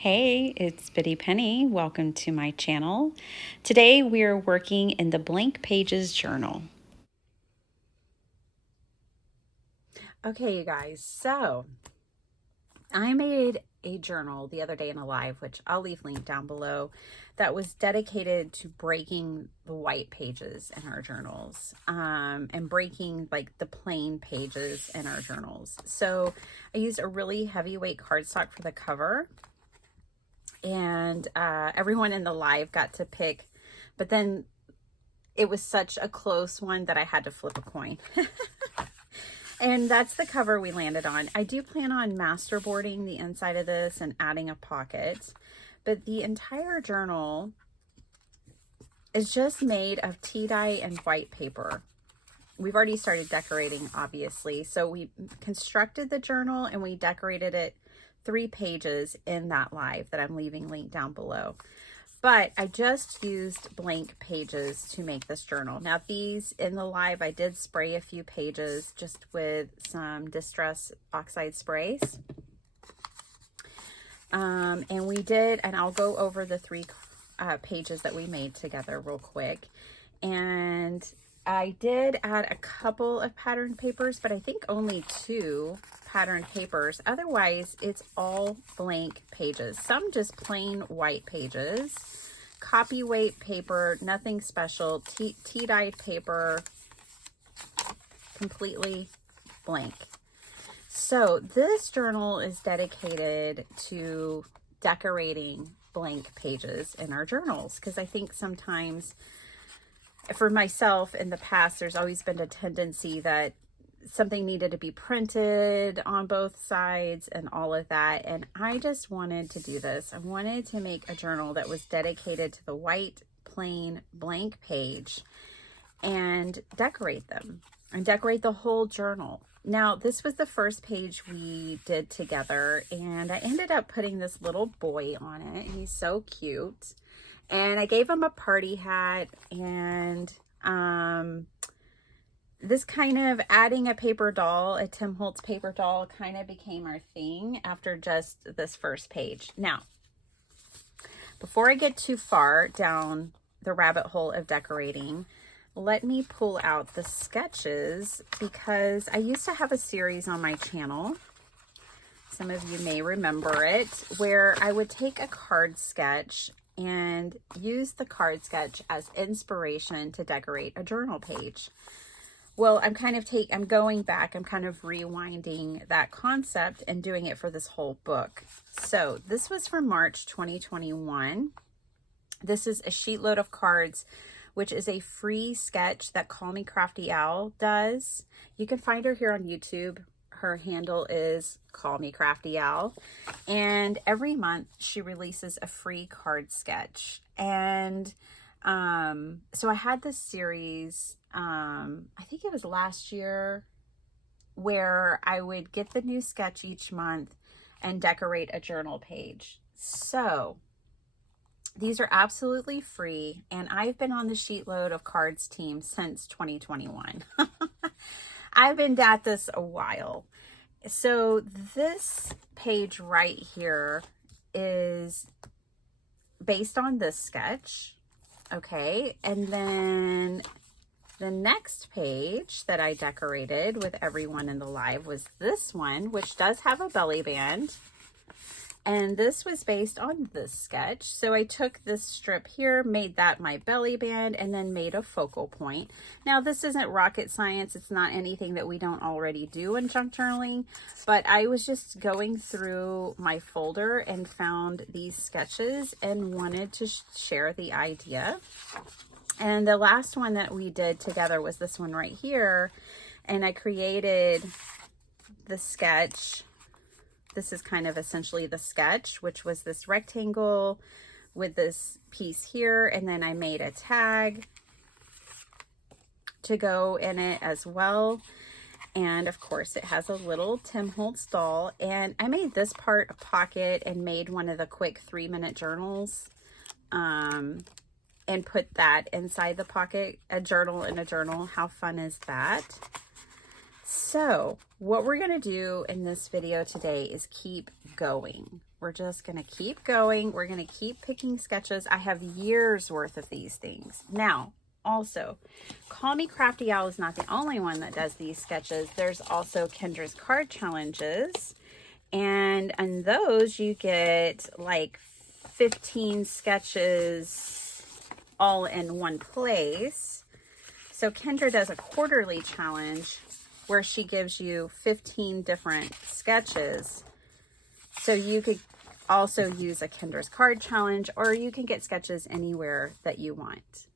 Hey, it's Biddy Penny. Welcome to my channel. Today we're working in the Blank Pages journal. Okay, you guys, so I made a journal the other day in a live, which I'll leave linked down below, that was dedicated to breaking the white pages in our journals and breaking like the plain pages in our journals. So I used a really heavyweight cardstock for the cover, and everyone in the live got to pick, but then it was such a close one that I had to flip a coin. And that's the cover we landed on. I do plan on masterboarding the inside of this and adding a pocket, but the entire journal is just made of tea dye and white paper. We've already started decorating, obviously. So we constructed the journal and we decorated it 3 pages in that live that I'm leaving linked down below. But I just used blank pages to make this journal. Now these in the live, I did spray a few pages just with some Distress Oxide sprays. And we did, and I'll go over the 3 pages that we made together real quick. And I did add a couple of pattern papers, but I think only 2 pattern papers. Otherwise, it's all blank pages. Some just plain white pages, copy weight paper, nothing special, tea-dyed paper, completely blank. So this journal is dedicated to decorating blank pages in our journals, because I think sometimes for myself in the past, there's always been a tendency that something needed to be printed on both sides and all of that. And I just wanted to do this. I wanted to make a journal that was dedicated to the white, plain, blank page and decorate them and decorate the whole journal. Now, this was the first page we did together, and I ended up putting this little boy on it. He's so cute. And I gave him a party hat, and this kind of adding a paper doll, a Tim Holtz paper doll, kind of became our thing after just this first page. Now, before I get too far down the rabbit hole of decorating, let me pull out the sketches, because I used to have a series on my channel. Some of you may remember it, where I would take a card sketch and use the card sketch as inspiration to decorate a journal page. Well, I'm going back, I'm kind of rewinding that concept and doing it for this whole book. So this was from March 2021. This is a sheetload of cards, which is a free sketch that Call Me Crafty Owl does. You can find her here on YouTube. Her handle is Call Me Crafty Owl. And every month she releases a free card sketch. And so I had this series, I think it was last year, where I would get the new sketch each month and decorate a journal page. So these are absolutely free, and I've been on the Sheetload of Cards team since 2021. I've been at this a while. So this page right here is based on this sketch. Okay, and then the next page that I decorated with everyone in the live was this one, which does have a belly band. And this was based on this sketch. So I took this strip here, made that my belly band, and then made a focal point. Now, this isn't rocket science. It's not anything that we don't already do in junk journaling, but I was just going through my folder and found these sketches and wanted to share the idea. And the last one that we did together was this one right here. And I created the sketch. This is kind of essentially the sketch, which was this rectangle with this piece here. And then I made a tag to go in it as well. And of course it has a little Tim Holtz doll. And I made this part a pocket and made one of the quick 3-minute journals and put that inside the pocket, a journal in a journal. How fun is that? So what we're going to do in this video today is keep going. we're just going to keep going. We're going to keep picking sketches. I have years worth of these things. Now, also, Call Me Crafty Owl is not the only one that does these sketches. There's also Kendra's card challenges. And on those, you get like 15 sketches all in one place. So Kendra does a quarterly challenge where she gives you 15 different sketches. So you could also use a Kendra's card challenge, or you can get sketches anywhere that you want.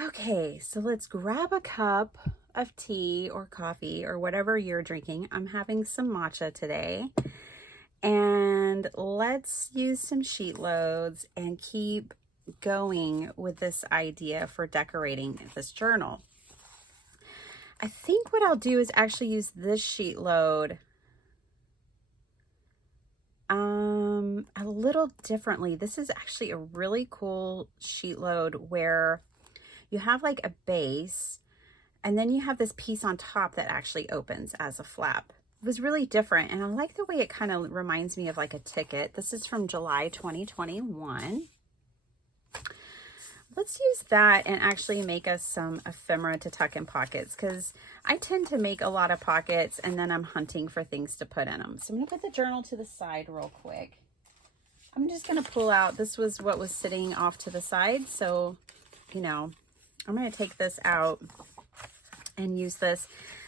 Okay, so let's grab a cup of tea or coffee or whatever you're drinking. I'm having some matcha today. And let's use some sheet loads and keep going with this idea for decorating this journal. I think what I'll do is actually use this sheet load a little differently. This is actually a really cool sheet load where you have like a base and then you have this piece on top that actually opens as a flap. It was really different, and I like the way it kind of reminds me of like a ticket. This is from July 2021. Let's use that and actually make us some ephemera to tuck in pockets, because I tend to make a lot of pockets and then I'm hunting for things to put in them. So I'm going to put the journal to the side real quick. I'm just going to pull out, this was what was sitting off to the side. So, you know, I'm going to take this out and use this.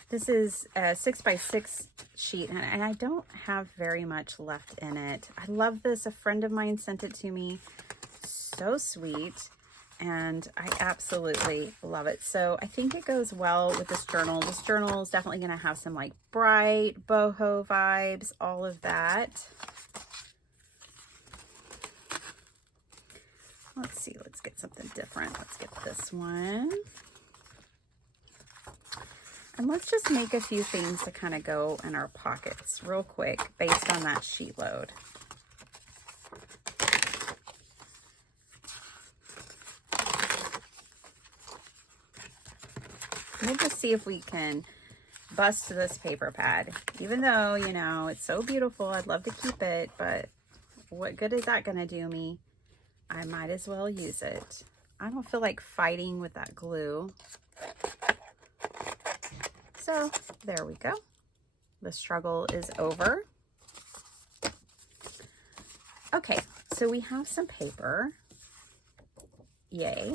This is a 6x6 sheet, and I don't have very much left in it. I love this. A friend of mine sent it to me. So sweet. And I absolutely love it. So I think it goes well with this journal. This journal is definitely going to have some like bright boho vibes, all of that. Let's see, let's get something different. Let's get this one. And let's just make a few things to kind of go in our pockets real quick based on that sheet load. We'll just see if we can bust this paper pad. Even though, you know, it's so beautiful, I'd love to keep it, but what good is that going to do me? I might as well use it. I don't feel like fighting with that glue. So there we go. The struggle is over. Okay, so we have some paper. Yay.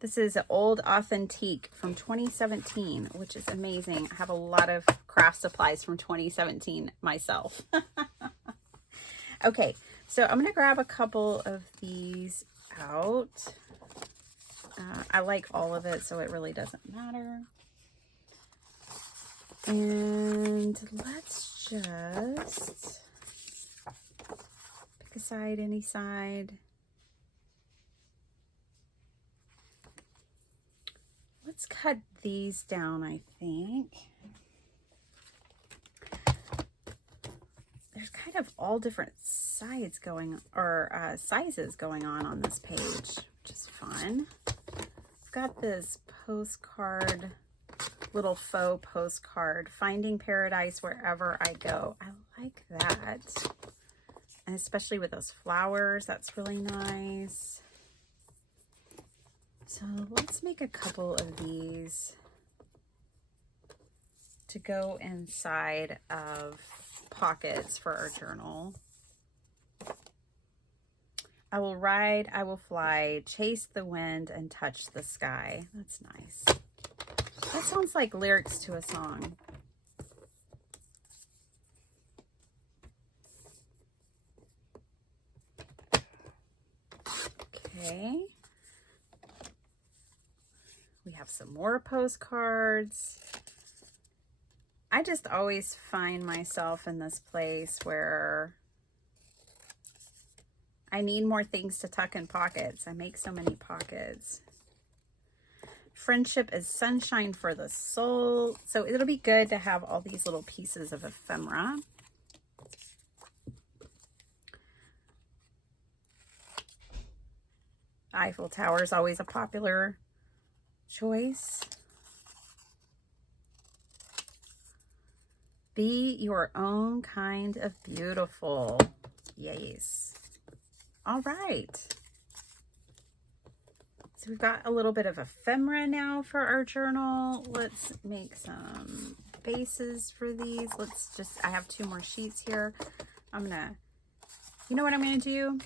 This is an old authentique from 2017, which is amazing. I have a lot of craft supplies from 2017 myself. Okay, so I'm going to grab a couple of these out. I like all of it, so it really doesn't matter. And let's just pick a side, any side. Let's cut these down, I think. There's kind of all different sides going, or sizes going on this page, which is fun. I've got this postcard, little faux postcard, Finding Paradise Wherever I Go. I like that. And especially with those flowers, that's really nice. So let's make a couple of these to go inside of pockets for our journal. I will ride, I will fly, chase the wind and touch the sky. That's nice. That sounds like lyrics to a song. Okay. We have some more postcards. I just always find myself in this place where I need more things to tuck in pockets. I make so many pockets. Friendship is sunshine for the soul. So it'll be good to have all these little pieces of ephemera. Eiffel Tower is always a popular choice. Be your own kind of beautiful. Yes. All right. So we've got a little bit of ephemera now for our journal. Let's make some bases for these. I have 2 more sheets here. You know what I'm gonna do?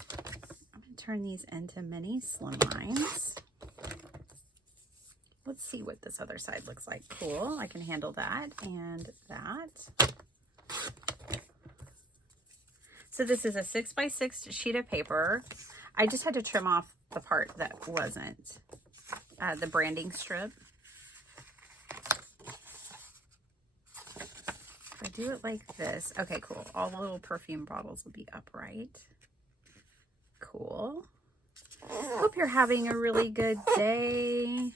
I'm gonna turn these into mini slim lines. Let's see what this other side looks like. Cool, I can handle that and that. So this is a 6x6 sheet of paper. I just had to trim off the part that wasn't the branding strip. If I do it like this, okay, cool. All the little perfume bottles will be upright. Cool. Hope you're having a really good day.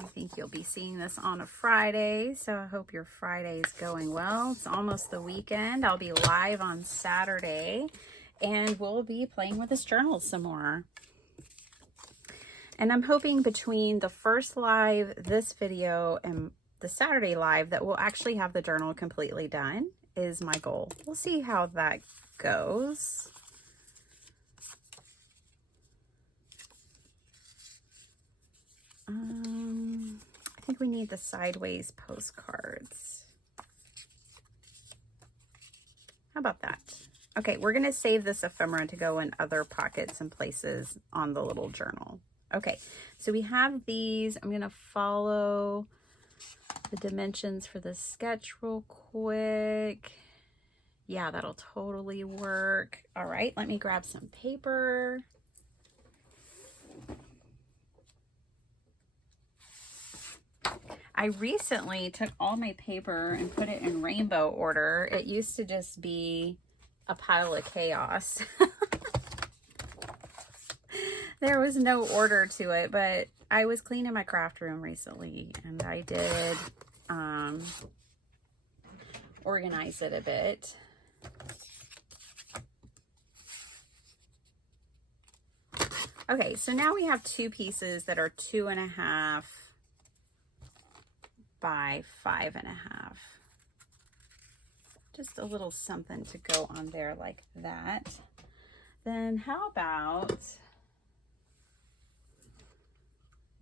I think you'll be seeing this on a Friday, so I hope your Friday is going well. It's almost the weekend. I'll be live on Saturday, and we'll be playing with this journal some more. And I'm hoping between the first live, this video, and the Saturday live that we'll actually have the journal completely done is my goal. We'll see how that goes. I think we need the sideways postcards. How about that? Okay, we're going to save this ephemera to go in other pockets and places on the little journal. Okay, so we have these. I'm going to follow the dimensions for the sketch real quick. Yeah, that'll totally work. All right, let me grab some paper. I recently took all my paper and put it in rainbow order. It used to just be a pile of chaos. There was no order to it, but I was cleaning my craft room recently and I did organize it a bit. Okay, so now we have 2 pieces that are 2.5 by 5.5. Just a little something to go on there like that. Then how about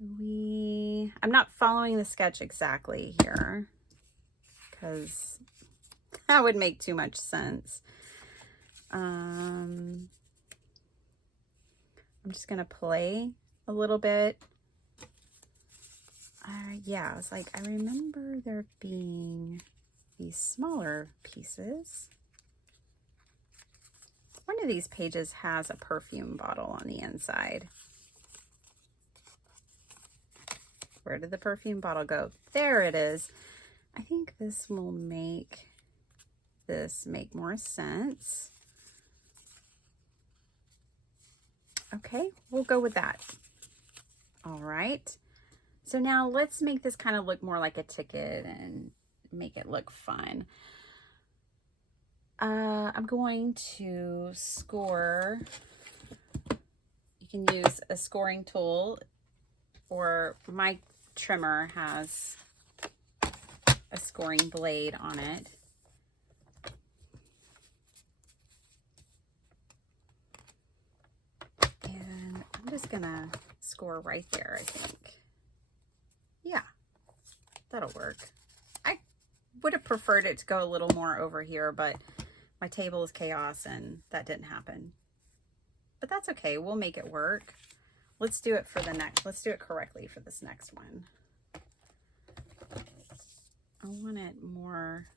I'm not following the sketch exactly here because that would make too much sense. I'm just gonna play a little bit. Yeah, I was like, I remember there being these smaller pieces. One of these pages has a perfume bottle on the inside. Where did the perfume bottle go? There it is. I think this will make this make more sense. Okay, we'll go with that. All right. So now let's make this kind of look more like a ticket and make it look fun. I'm going to score. You can use a scoring tool, or my trimmer has a scoring blade on it. And I'm just gonna score right there, I think. Yeah, that'll work. I would have preferred it to go a little more over here, but my table is chaos and that didn't happen. But that's okay, we'll make it work. Let's do it for the next, let's do it correctly for this next one. I want it more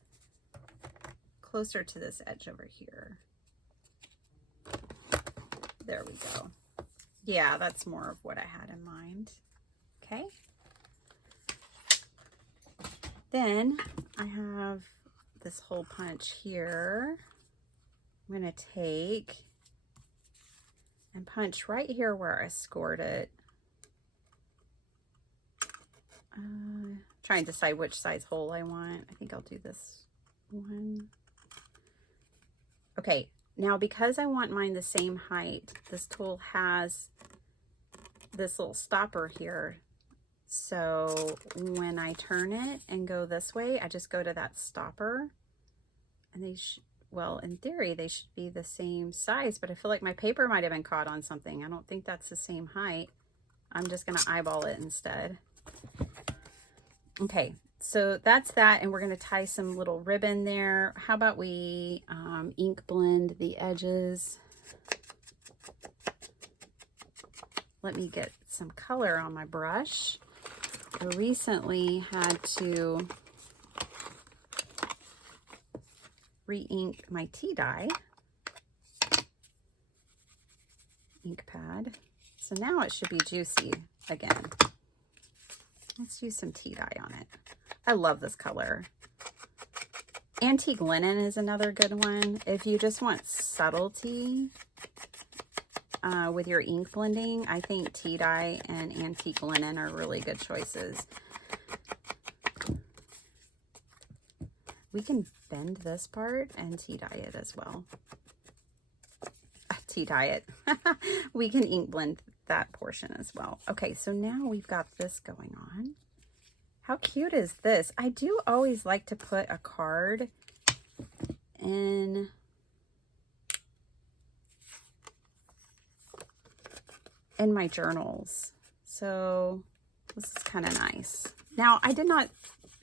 closer to this edge over here. There we go. Yeah, that's more of what I had in mind. Okay. Then I have this hole punch here. I'm going to take and punch right here where I scored it. Trying to decide which size hole I want. I think I'll do this one. Okay, now because I want mine the same height, this tool has this little stopper here. So when I turn it and go this way, I just go to that stopper, and they well, in theory, they should be the same size, but I feel like my paper might have been caught on something. I don't think that's the same height. I'm just gonna eyeball it instead. Okay, so that's that, and we're gonna tie some little ribbon there. How about we ink blend the edges? Let me get some color on my brush. I recently had to re-ink my tea dye ink pad. So now it should be juicy again. Let's use some tea dye on it. I love this color. Antique linen is another good one. If you just want subtlety with your ink blending, I think tea dye and antique linen are really good choices. We can bend this part and tea dye it as well. Tea dye it. We can ink blend that portion as well. Okay, so now we've got this going on. How cute is this? I do always like to put a card in my journals. So this is kind of nice. Now, I did not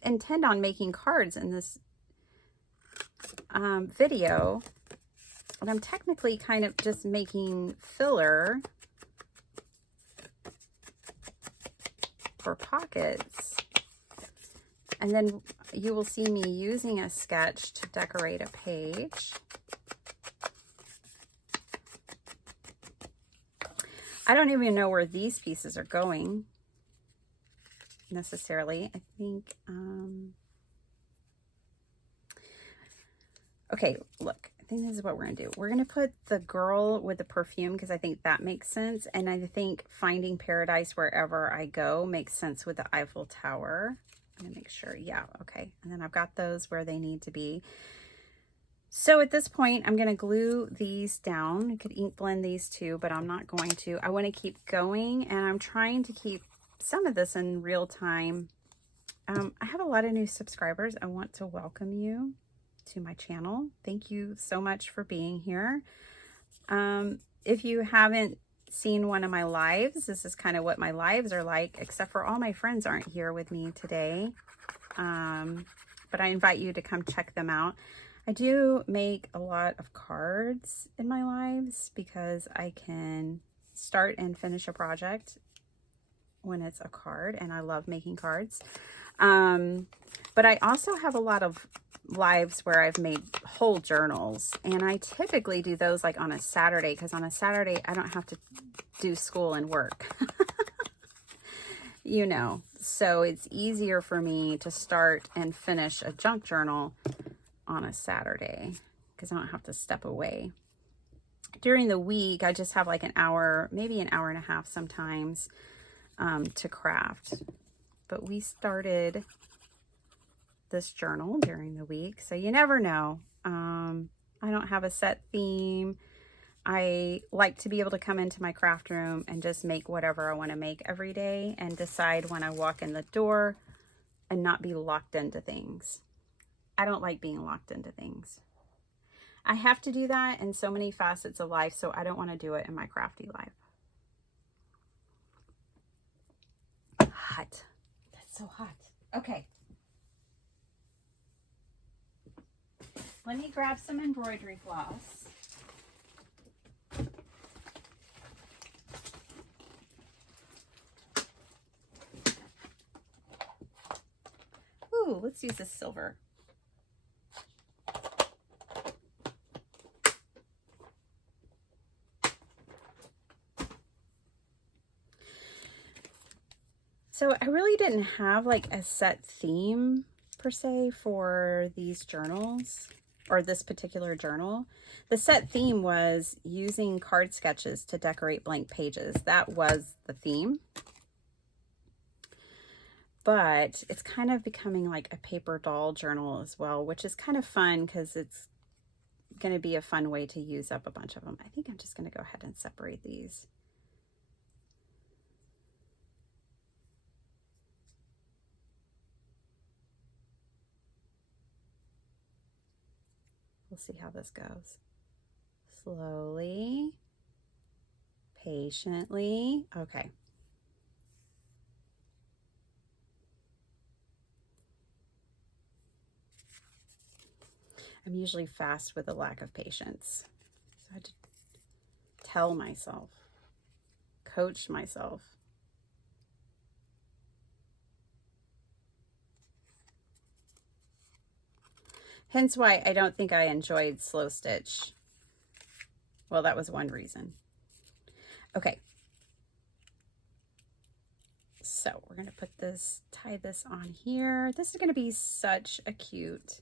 intend on making cards in this video, but I'm technically kind of just making filler for pockets. And then you will see me using a sketch to decorate a page. I don't even know where these pieces are going necessarily. I think, okay, look, I think this is what we're gonna do. We're gonna put the girl with the perfume because I think that makes sense. And I think finding paradise wherever I go makes sense with the Eiffel Tower. I'm gonna make sure, yeah, okay. And then I've got those where they need to be. So at this point, I'm gonna glue these down. You could ink blend these too, but I'm not going to. I wanna keep going, and I'm trying to keep some of this in real time. I have a lot of new subscribers. I want to welcome you to my channel. Thank you so much for being here. If you haven't seen one of my lives, this is kind of what my lives are like, except for all my friends aren't here with me today. But I invite you to come check them out. I do make a lot of cards in my lives because I can start and finish a project when it's a card, and I love making cards. But I also have a lot of lives where I've made whole journals, and I typically do those like on a Saturday, because on a Saturday I don't have to do school and work. You know, so it's easier for me to start and finish a junk journal on a Saturday because I don't have to step away. During the week, I just have like an hour, maybe an hour and a half sometimes to craft. But we started this journal during the week, so you never know. I don't have a set theme. I like to be able to come into my craft room and just make whatever I want to make every day and decide when I walk in the door and not be locked into things. I don't like being locked into things. I have to do that in so many facets of life, so I don't want to do it in my crafty life. Hot. That's so hot. Okay. Let me grab some embroidery floss. Ooh, let's use this silver. So I really didn't have like a set theme per se for these journals, or this particular journal. The set theme was using card sketches to decorate blank pages. That was the theme. But it's kind of becoming like a paper doll journal as well, which is kind of fun because it's going to be a fun way to use up a bunch of them. I think I'm just going to go ahead and separate these. We'll see how this goes. Slowly, patiently. Okay. I'm usually fast with a lack of patience. So I had to tell myself, coach myself. Hence why I don't think I enjoyed slow stitch. Well, that was one reason. Okay. So we're going to put this, tie this on here. This is going to be such a cute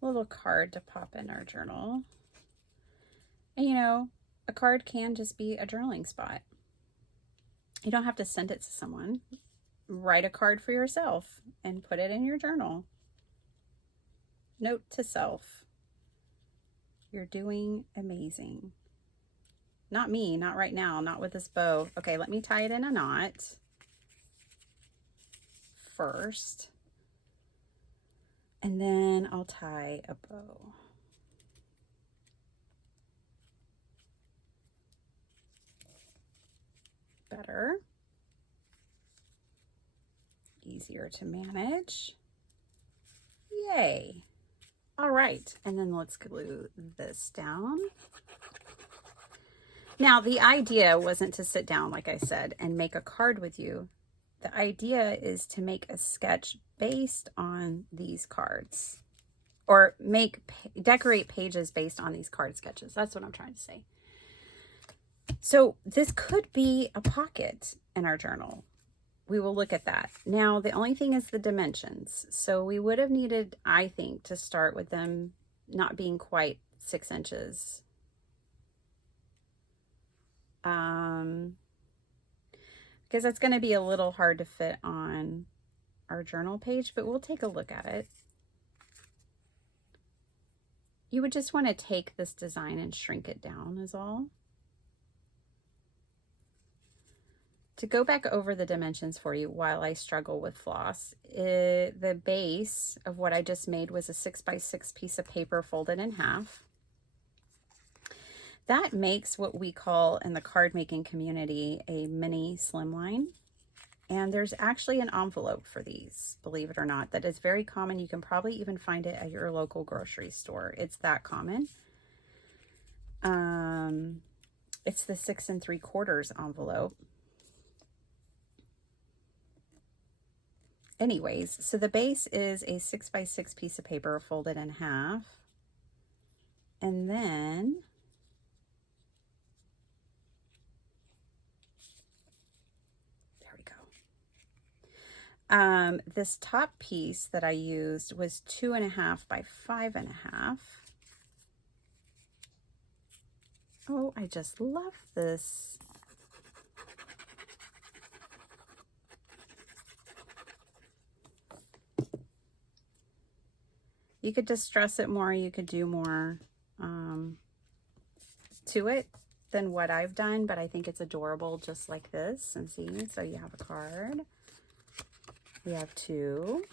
little card to pop in our journal. And you know, a card can just be a journaling spot. You don't have to send it to someone. Write a card for yourself and put it in your journal. Note to self, you're doing amazing. Not me, not right now, not with this bow. Okay, let me tie it in a knot first. And then I'll tie a bow. Better. Easier to manage. Yay. All right, and then let's glue this down. Now, the idea wasn't to sit down, like I said, and make a card with you. The idea is to make a sketch based on these cards, or decorate pages based on these card sketches. That's what I'm trying to say. So this could be a pocket in our journal. We will look at that. Now, the only thing is the dimensions. So we would have needed, I think, to start with them not being quite 6 inches. Because that's going to be a little hard to fit on our journal page, but we'll take a look at it. You would just want to take this design and shrink it down is all. To go back over the dimensions for you while I struggle with floss, the base of what I just made was a 6x6 piece of paper folded in half. That makes what we call in the card making community a mini slimline. And there's actually an envelope for these, believe it or not, that is very common. You can probably even find it at your local grocery store. It's that common. It's the 6 3/4 envelope. Anyways, so the base is a 6x6 piece of paper folded in half. And then there we go. This top piece that I used was 2.5 by 5.5. Oh, I just love this. You could distress it more, you could do more to it than what I've done, but I think it's adorable just like this. And see, so you have a card. We have 2.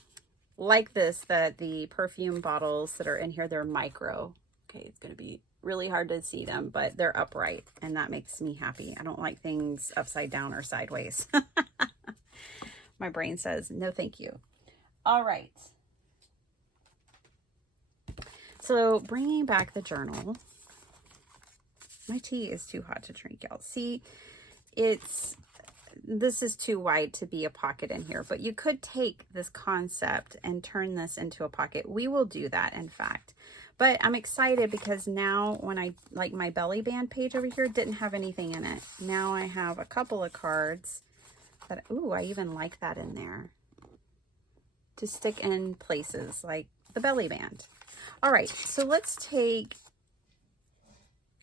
Like this, that the perfume bottles that are in here, they're micro. Okay, it's going to be really hard to see them, but they're upright, and that makes me happy. I don't like things upside down or sideways. My brain says, no, thank you. All right. So bringing back the journal, my tea is too hot to drink, y'all. See, this is too wide to be a pocket in here, but you could take this concept and turn this into a pocket. We will do that, in fact. But I'm excited because now when I, like my belly band page over here didn't have anything in it. Now I have a couple of cards that, ooh, I even like that in there to stick in places like the belly band. All right, so let's take,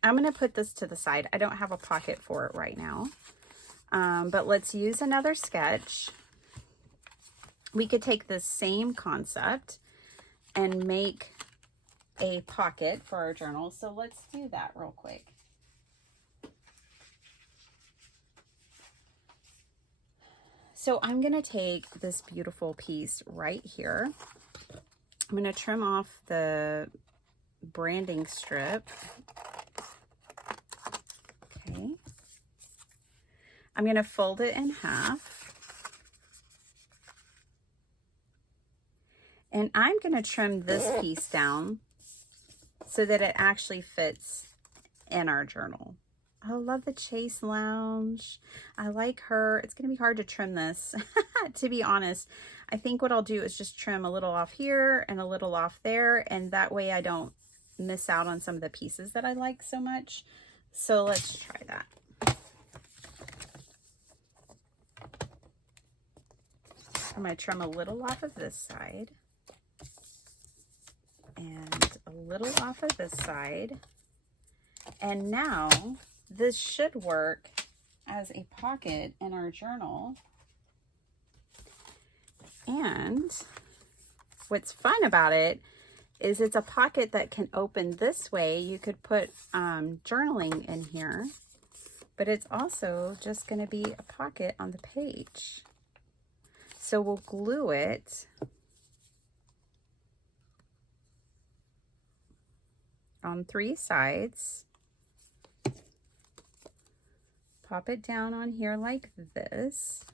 I'm going to put this to the side. I don't have a pocket for it right now, but let's use another sketch. We could take this same concept and make a pocket for our journal. So let's do that real quick. So I'm going to take this beautiful piece right here. I'm going to trim off the branding strip. Okay. I'm going to fold it in half. And I'm going to trim this piece down so that it actually fits in our journal. I love the Chase Lounge. I like her. It's going to be hard to trim this, to be honest. I think what I'll do is just trim a little off here and a little off there, and that way I don't miss out on some of the pieces that I like so much. So let's try that. I'm going to trim a little off of this side and a little off of this side. And now this should work as a pocket in our journal. And what's fun about it is it's a pocket that can open this way. You could put journaling in here, but it's also just going to be a pocket on the page. So we'll glue it on 3 sides. Pop it down on here like this.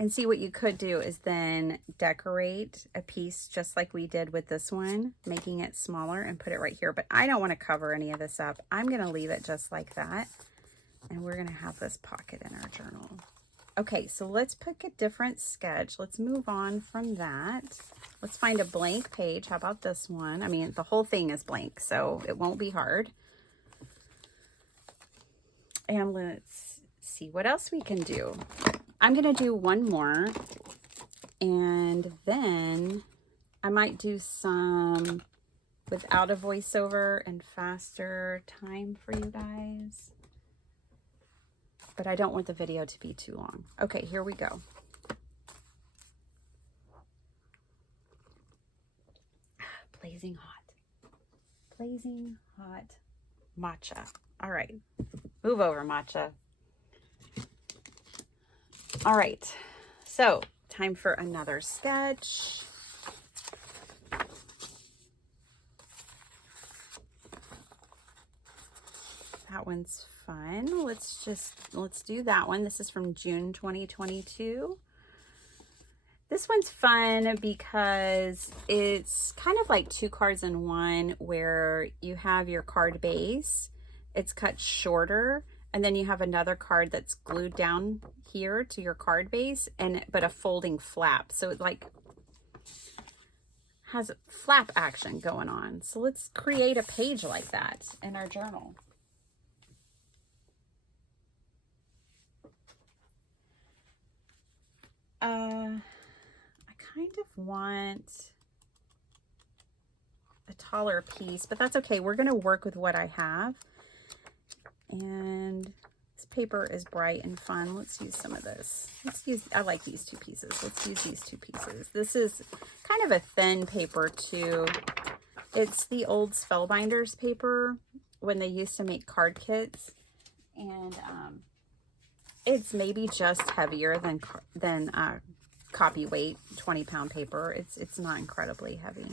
And see, what you could do is then decorate a piece just like we did with this one, making it smaller and put it right here. But I don't want to cover any of this up. I'm going to leave it just like that. And we're going to have this pocket in our journal. Okay, so let's pick a different sketch. Let's move on from that. Let's find a blank page. How about this one? I mean, the whole thing is blank, so it won't be hard. And let's see what else we can do. I'm going to do one more, and then I might do some without a voiceover and faster time for you guys. But I don't want the video to be too long. Okay, here we go. Blazing hot. Blazing hot matcha. All right, move over, matcha. All right, so time for another sketch. That one's fun. Let's do that one. This is from June 2022. This one's fun because it's kind of like 2 cards in one, where you have your card base, it's cut shorter, and then you have another card that's glued down here to your card base, but a folding flap. So it like has flap action going on. So let's create a page like that in our journal. I kind of want a taller piece, but that's okay. We're going to work with what I have. And this paper is bright and fun. Let's use some of this. I like these 2 pieces. Let's use these 2 pieces. This is kind of a thin paper too. It's the old Spellbinders paper when they used to make card kits. And it's maybe just heavier than copy weight 20-pound paper. It's not incredibly heavy.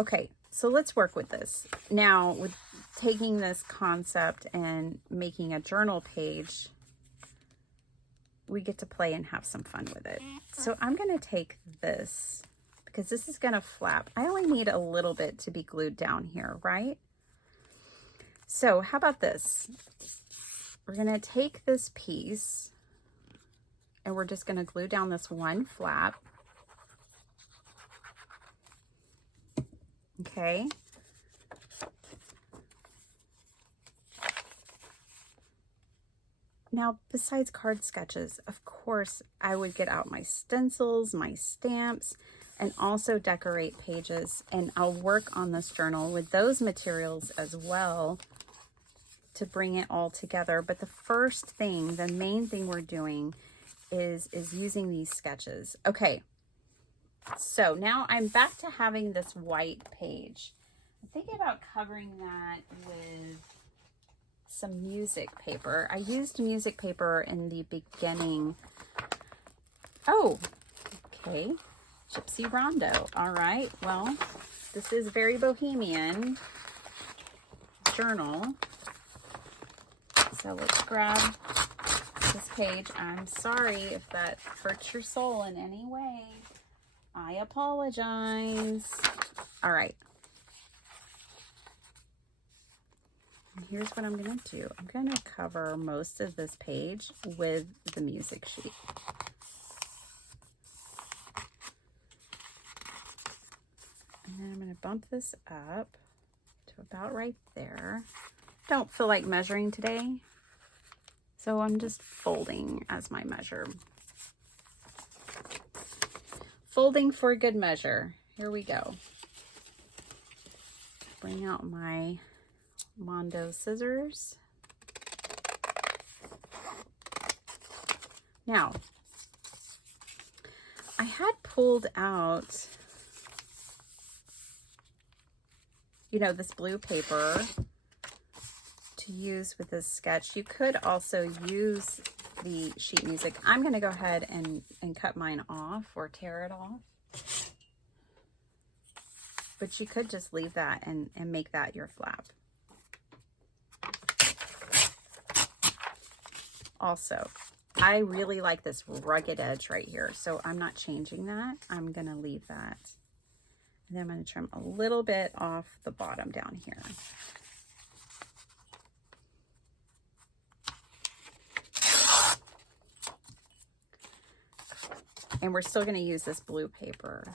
Okay, so let's work with this. Now, with taking this concept and making a journal page, we get to play and have some fun with it. So I'm going to take this, because this is going to flap. I only need a little bit to be glued down here, right? So how about this? We're going to take this piece and we're just going to glue down this one flap. Okay. Now, besides card sketches, of course, I would get out my stencils, my stamps, and also decorate pages. And I'll work on this journal with those materials as well to bring it all together. But the first thing, the main thing we're doing is using these sketches. Okay, so now I'm back to having this white page. I'm thinking about covering that with some music paper. I used music paper in the beginning. Oh, okay. Gypsy Rondo. All right. Well, this is very bohemian journal. So let's grab this page. I'm sorry if that hurts your soul in any way. I apologize. All right. And here's what I'm going to do. I'm going to cover most of this page with the music sheet. And then I'm going to bump this up to about right there. Don't feel like measuring today, so I'm just folding as my measure. Folding for good measure. Here we go. Bring out my Mondo scissors. Now, I had pulled out, you know, this blue paper to use with this sketch. You could also use the sheet music. I'm going to go ahead and cut mine off or tear it off. But you could just leave that and make that your flap. Also, I really like this rugged edge right here, so I'm not changing that. I'm going to leave that. And then I'm going to trim a little bit off the bottom down here. And we're still going to use this blue paper.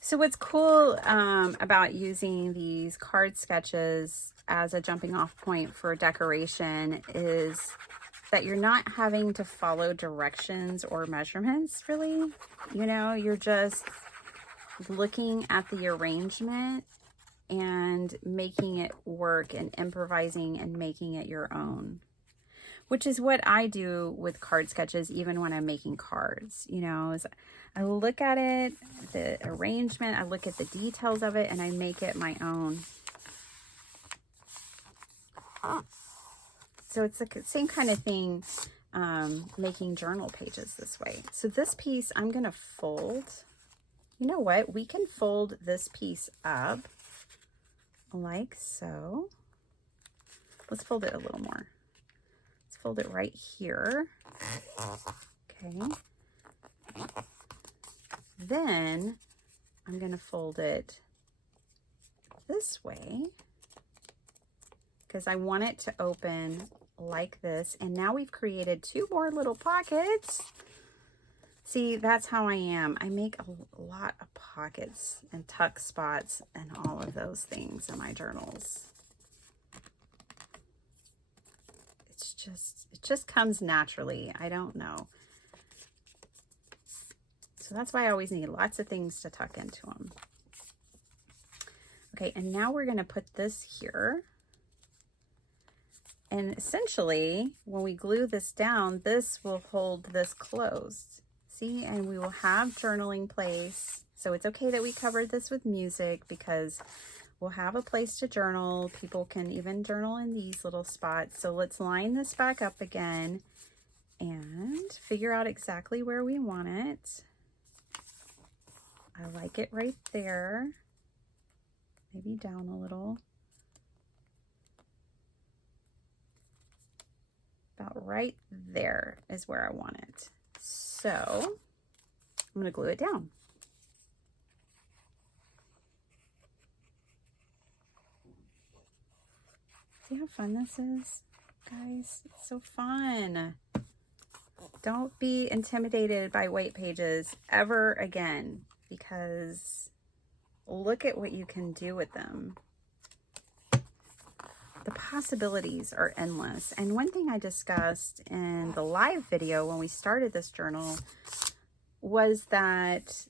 So what's cool about using these card sketches as a jumping off point for decoration is that you're not having to follow directions or measurements, really. You know, you're just looking at the arrangement and making it work and improvising and making it your own, which is what I do with card sketches, even when I'm making cards. You know, is I look at it, the arrangement, I look at the details of it, and I make it my own. So it's the same kind of thing, making journal pages this way. So this piece I'm going to fold. You know what? We can fold this piece up like so. Let's fold it a little more. Let's fold it right here. Okay. Then I'm going to fold it this way because I want it to open like this. And now we've created two more little pockets. See, that's how I am. I make a lot of pockets and tuck spots and all of those things in my journals. It just comes naturally. I don't know. So that's why I always need lots of things to tuck into them. Okay, and now we're going to put this here. And essentially, when we glue this down, this will hold this closed. See, and we will have journaling place. So it's okay that we covered this with music because we'll have a place to journal. People can even journal in these little spots. So let's line this back up again and figure out exactly where we want it. I like it right there. Maybe down a little. About right there is where I want it. So I'm going to glue it down. See how fun this is, guys? It's so fun. Don't be intimidated by white pages ever again, because look at what you can do with them. The possibilities are endless. And one thing I discussed in the live video when we started this journal was that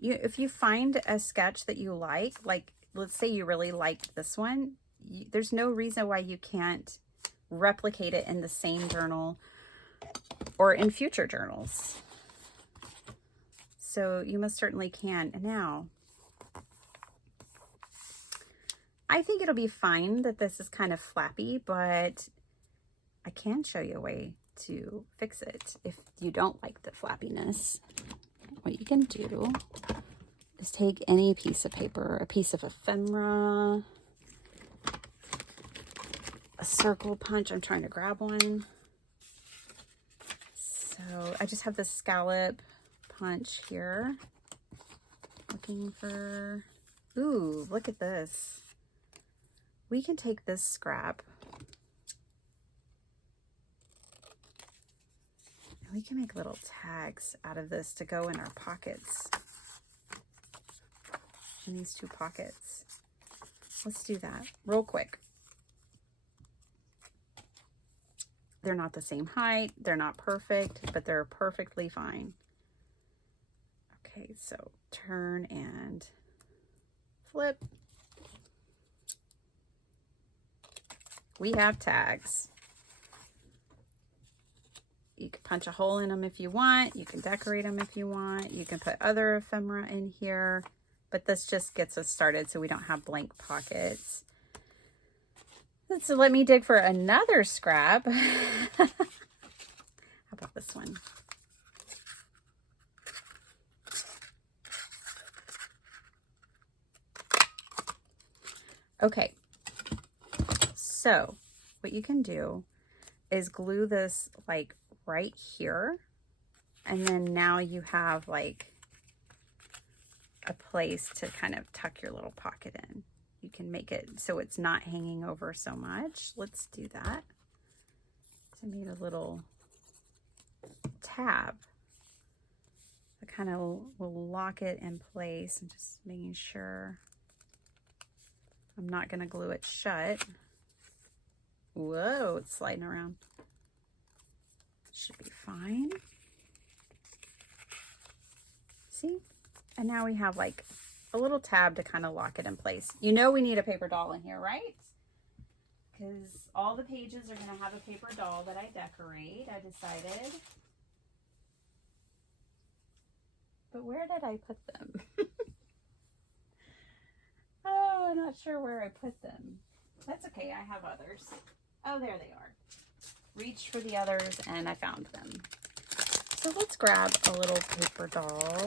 if you find a sketch that you like let's say you really liked this one, there's no reason why you can't replicate it in the same journal or in future journals. So you most certainly can. And now, I think it'll be fine that this is kind of flappy, but I can show you a way to fix it if you don't like the flappiness. What you can do is take any piece of paper, a piece of ephemera, a circle punch. I'm trying to grab one. So I just have this scallop punch here. Looking for, ooh, look at this. We can take this scrap and we can make little tags out of this to go in our pockets. In these two pockets. Let's do that real quick. They're not the same height. They're not perfect, but they're perfectly fine. Okay, so turn and flip. We have tags. You can punch a hole in them if you want. You can decorate them if you want. You can put other ephemera in here, but this just gets us started so we don't have blank pockets. So let me dig for another scrap. How about this one? Okay, so what you can do is glue this like right here, and then now you have like a place to kind of tuck your little pocket in. You can make it so it's not hanging over so much. Let's do that. So I made a little tab that kind of will lock it in place, and just making sure I'm not going to glue it shut. Whoa, it's sliding around. Should be fine. See? And now we have like a little tab to kind of lock it in place. You know we need a paper doll in here, right? Because all the pages are going to have a paper doll that I decorate, I decided. But where did I put them? Oh, I'm not sure where I put them. That's okay, I have others. Oh, there they are. Reached for the others and I found them. So let's grab a little paper doll.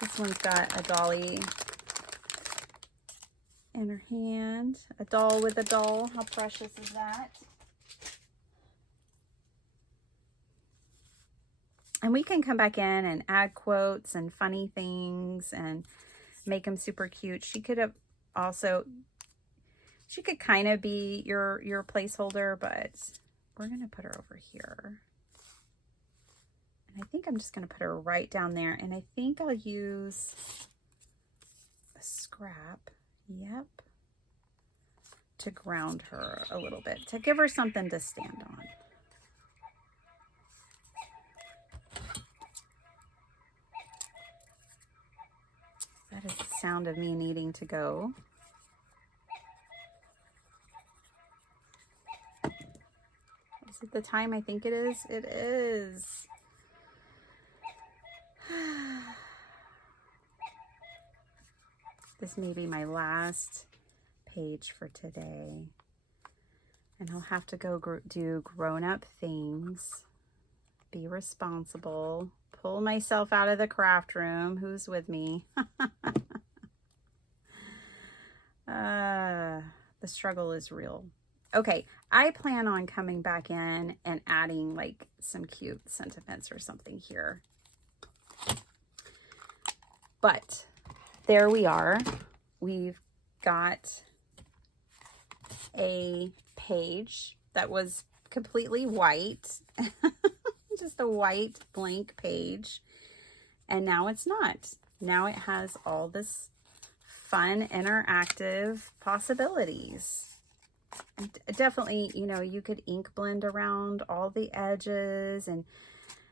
This one's got a dolly in her hand. A doll with a doll. How precious is that? And we can come back in and add quotes and funny things and make them super cute. She could have also, she could kind of be your placeholder, but we're going to put her over here. And I think I'm just going to put her right down there. And I think I'll use a scrap, yep, to ground her a little bit, to give her something to stand on. That is the sound of me needing to go. Is it the time I think it is? It is. This may be my last page for today. And I'll have to go do grown-up things. Be responsible. Pull myself out of the craft room. Who's with me? The struggle is real. Okay, I plan on coming back in and adding like some cute sentiments or something here. But there we are. We've got a page that was completely white. Just a white blank page. And now it's not. Now it has all this fun, interactive possibilities. And definitely, you know, you could ink blend around all the edges and,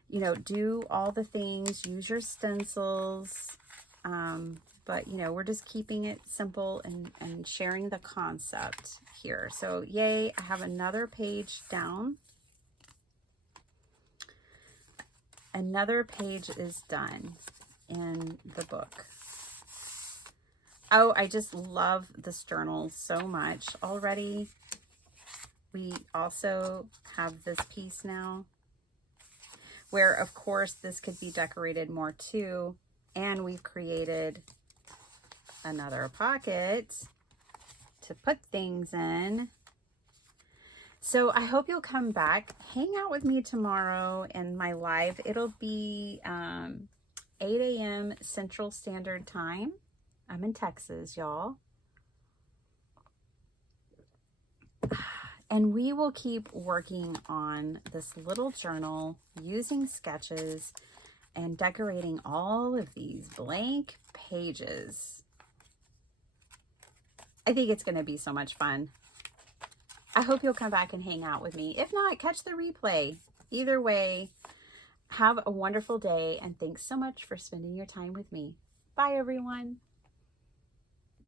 you know, do all the things, use your stencils. But, you know, we're just keeping it simple and sharing the concept here. So, yay, I have another page down. another page is done in the book. Oh, I just love this journal so much already. We also have this piece now where, of course, this could be decorated more too. And we've created another pocket to put things in. So I hope you'll come back. Hang out with me tomorrow in my live. It'll be 8 a.m. Central Standard Time. I'm in Texas, y'all. And we will keep working on this little journal using sketches and decorating all of these blank pages. I think it's going to be so much fun. I hope you'll come back and hang out with me. If not, catch the replay. Either way, have a wonderful day, and thanks so much for spending your time with me. Bye, everyone.